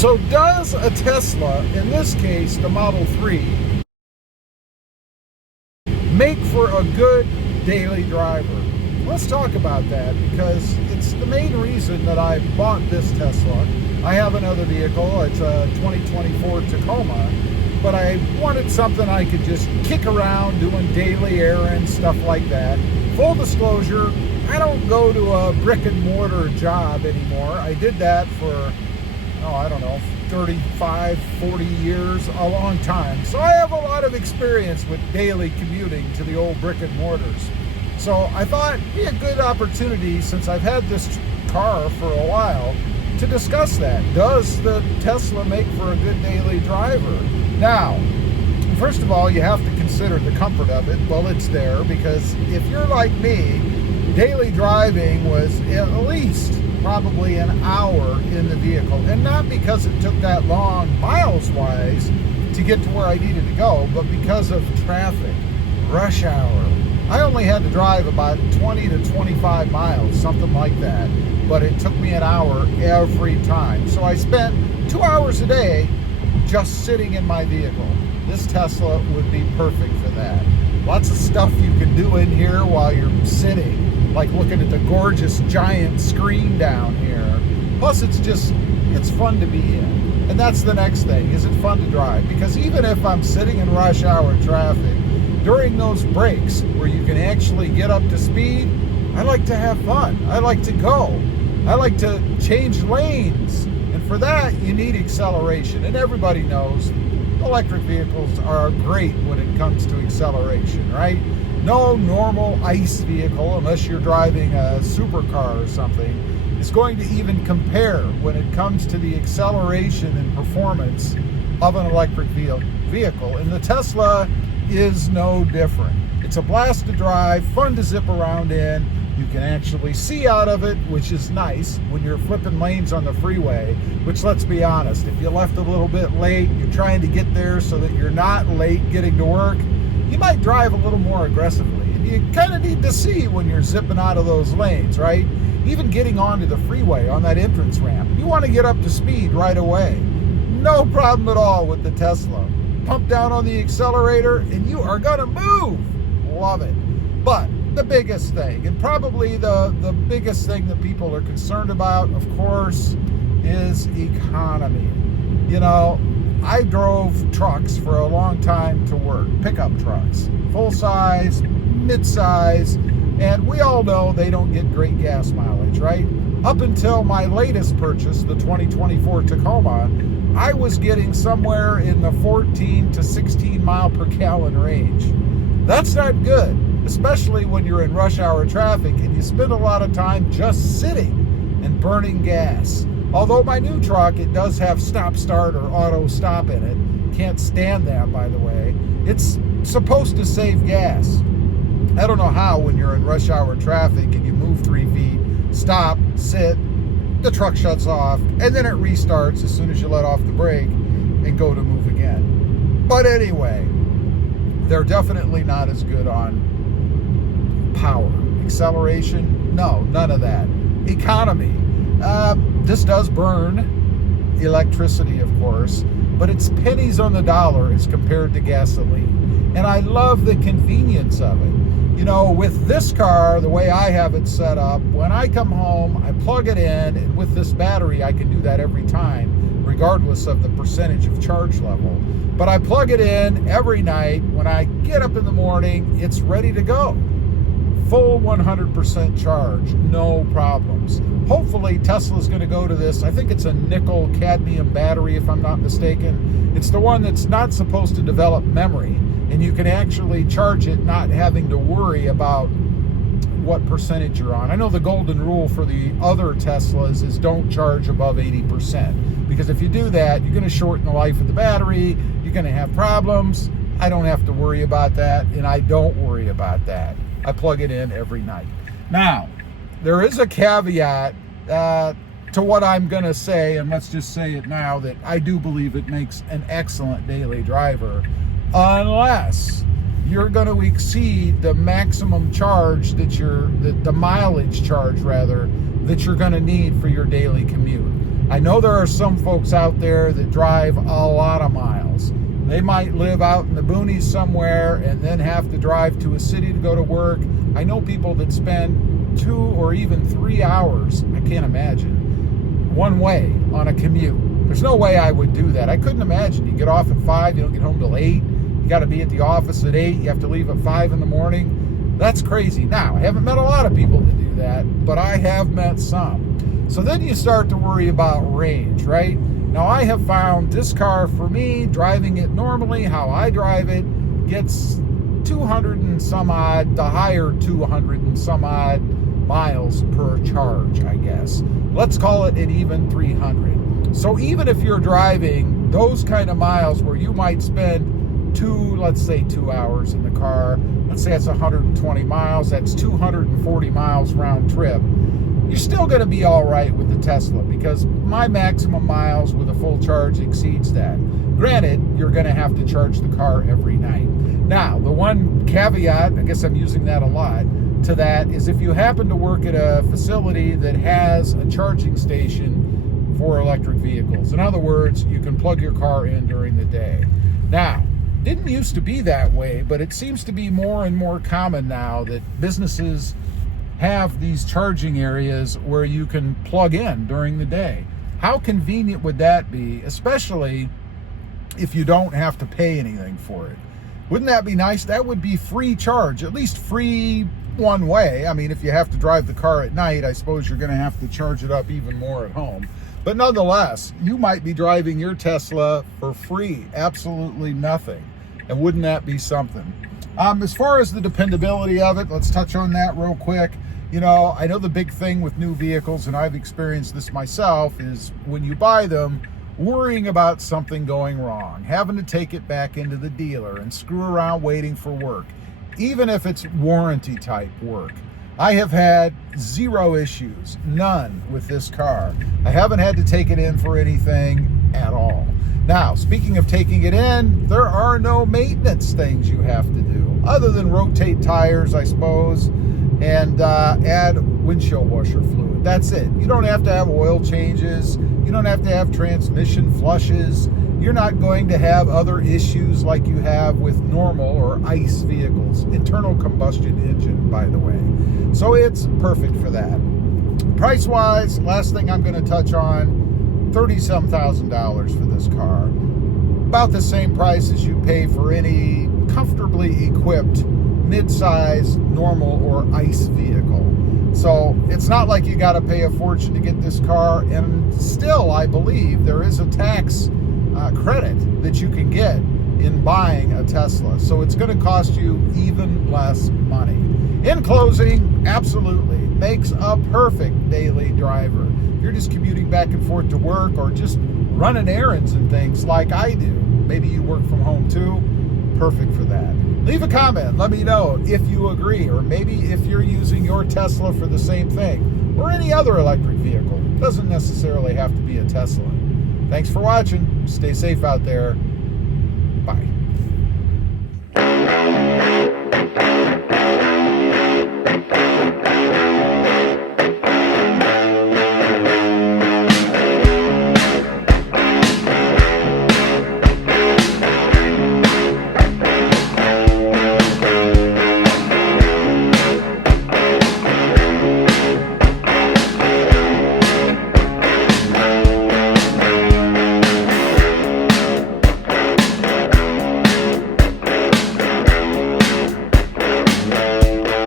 So does a Tesla, in this case the Model 3, make for a good daily driver? Let's talk about that, because it's the main reason that I bought this Tesla. I have another vehicle, it's a 2024 Tacoma, but I wanted something I could just kick around doing daily errands, stuff like that. Full disclosure, I don't go to a brick and mortar job anymore. I did that for, I don't know, 35, 40 years, a long time. So I have a lot of experience with daily commuting to the old brick and mortars. So I thought it'd be a good opportunity, since I've had this car for a while, to discuss that. Does the Tesla make for a good daily driver? Now, first of all, you have to consider the comfort of it while it's there, because if you're like me, daily driving was at least probably an hour in the vehicle, and not because it took that long miles-wise to get to where I needed to go, but because of traffic, rush hour. I only had to drive about 20 to 25 miles, something like that, but it took me an hour every time. So I spent 2 hours a day just sitting in my vehicle. This Tesla would be perfect for that. Lots of stuff you can do in here while you're sitting, like looking at the gorgeous giant screen down here. Plus it's fun to be in. And that's the next thing, is it fun to drive? Because even if I'm sitting in rush hour traffic, during those breaks where you can actually get up to speed, I like to have fun. I like to go. I like to change lanes. And for that, you need acceleration. And everybody knows electric vehicles are great when it comes to acceleration, right? No normal ICE vehicle, unless you're driving a supercar or something, is going to even compare when it comes to the acceleration and performance of an electric vehicle. And the Tesla is no different. It's a blast to drive, fun to zip around in. You can actually see out of it, which is nice when you're flipping lanes on the freeway, which, let's be honest, if you left a little bit late, you're trying to get there so that you're not late getting to work, you might drive a little more aggressively. And you kind of need to see when you're zipping out of those lanes, right? Even getting onto the freeway on that entrance ramp, you want to get up to speed right away. No problem at all with the Tesla. Pump down on the accelerator and you are gonna move. Love it. But the biggest thing, and probably the biggest thing that people are concerned about, of course, is economy. You know, I drove trucks for a long time to work, pickup trucks, full size, mid-size, and we all know they don't get great gas mileage, right? Up until my latest purchase, the 2024 Tacoma, I was getting somewhere in the 14 to 16 mile per gallon range. That's not good, especially when you're in rush hour traffic and you spend a lot of time just sitting and burning gas. Although my new truck, it does have stop start or auto stop in it. Can't stand that, by the way. It's supposed to save gas. I don't know how, when you're in rush hour traffic and you move 3 feet, stop, sit, the truck shuts off, and then it restarts as soon as you let off the brake and go to move again. But anyway, they're definitely not as good on power. Acceleration, no, none of that. Economy, this does burn electricity, of course, but it's pennies on the dollar as compared to gasoline. And I love the convenience of it. You know, with this car, the way I have it set up, when I come home, I plug it in, and with this battery, I can do that every time, regardless of the percentage of charge level. But I plug it in every night. When I get up in the morning, it's ready to go. Full 100% charge, no problems. Hopefully, Tesla's going to go to this. I think it's a nickel cadmium battery, if I'm not mistaken. It's the one that's not supposed to develop memory, and you can actually charge it not having to worry about what percentage you're on. I know the golden rule for the other Teslas is don't charge above 80%, because if you do that, you're going to shorten the life of the battery, you're going to have problems. I don't have to worry about that, and I don't worry about that. I plug it in every night. Now, there is a caveat to what I'm going to say, and let's just say it now, that I do believe it makes an excellent daily driver, unless you're going to exceed the maximum charge that the mileage charge rather, that you're going to need for your daily commute. I know there are some folks out there that drive a lot of miles. They might live out in the boonies somewhere and then have to drive to a city to go to work. I know people that spend 2 or even 3 hours, I can't imagine, one way on a commute. There's no way I would do that. I couldn't imagine. You get off at 5, you don't get home till 8. You got to be at the office at 8. You have to leave at 5 in the morning. That's crazy. Now, I haven't met a lot of people that do that, but I have met some. So then you start to worry about range, right? Now, I have found this car, for me, driving it normally, how I drive it, gets 200 and some odd, the higher 200 and some odd miles per charge, I guess. Let's call it an even 300. So even if you're driving those kind of miles where you might spend let's say 2 hours in the car, let's say it's 120 miles, that's 240 miles round trip, you're still going to be all right with the Tesla, because my maximum miles with a full charge exceeds that. Granted, you're going to have to charge the car every night. Now, the one caveat, I guess I'm using that a lot, to that is if you happen to work at a facility that has a charging station for electric vehicles. In other words, you can plug your car in during the day. Now, didn't used to be that way, but it seems to be more and more common now that businesses have these charging areas where you can plug in during the day. How convenient would that be, especially if you don't have to pay anything for it? Wouldn't that be nice? That would be free charge, at least free one way. I mean, if you have to drive the car at night, I suppose you're going to have to charge it up even more at home. But nonetheless, you might be driving your Tesla for free, absolutely nothing. And wouldn't that be something? As far as the dependability of it, let's touch on that real quick. You know, I know the big thing with new vehicles, and I've experienced this myself, is when you buy them, worrying about something going wrong, having to take it back into the dealer and screw around waiting for work, even if it's warranty type work. I have had 0 issues, none with this car. I haven't had to take it in for anything at all. Now, speaking of taking it in, there are no maintenance things you have to do, other than rotate tires, I suppose, and add windshield washer fluid. That's it. You don't have to have oil changes. You don't have to have transmission flushes. You're not going to have other issues like you have with normal or ICE vehicles. Internal combustion engine, by the way. So it's perfect for that. Price-wise, last thing I'm going to touch on, $30-some thousand for this car. About the same price as you pay for any comfortably equipped mid-size, normal, or ICE vehicle. So it's not like you got to pay a fortune to get this car, and still, I believe, there is a tax credit that you can get in buying a Tesla. So it's going to cost you even less money. In closing, absolutely, makes a perfect daily driver. If you're just commuting back and forth to work, or just running errands and things like I do, maybe you work from home too, perfect for that. Leave a comment, let me know if you agree, or maybe if you're using your Tesla for the same thing, or any other electric vehicle. Doesn't necessarily have to be a Tesla. Thanks for watching. Stay safe out there. Bye.